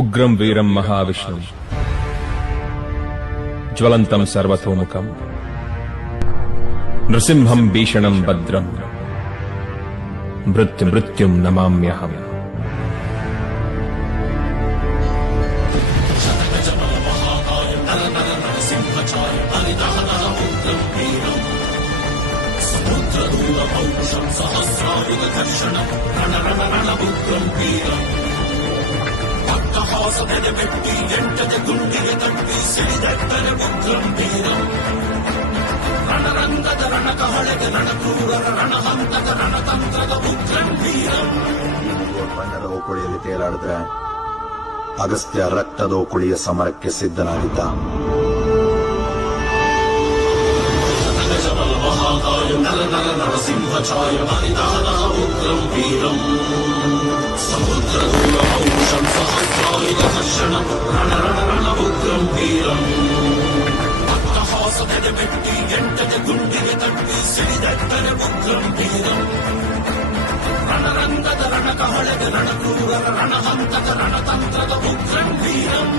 ಉಗ್ರಂ ವೀರಂ ಮಹಾವಿಷ್ಣು ಜ್ವಲಂತಂ ಸರ್ವತೋಮುಖಂ ನೃಸಿಂಹಂ ಭೀಷಣಂ ಭದ್ರಂ ಮೃತ್ಯುಂ ನಮಾಮ್ಯಹಂ. ಬಣ್ಣದ ಓಕುಳಿಯಲ್ಲಿ ತೇಲಾಡಿದ್ರೆ ಅಗಸ್ತ್ಯ ರಕ್ತದ ಓಕುಳಿಯ ಸಮರಕ್ಕೆ ಸಿದ್ಧನಾಗಿದ್ದ. ರಣರಂಗದ ರಣಕಹಳೆದ ರಣಕ್ರೂರರ ರಣಹಂತಕ ರಣತಂತ್ರದ ಉಗ್ರಂ ವೀರಂ.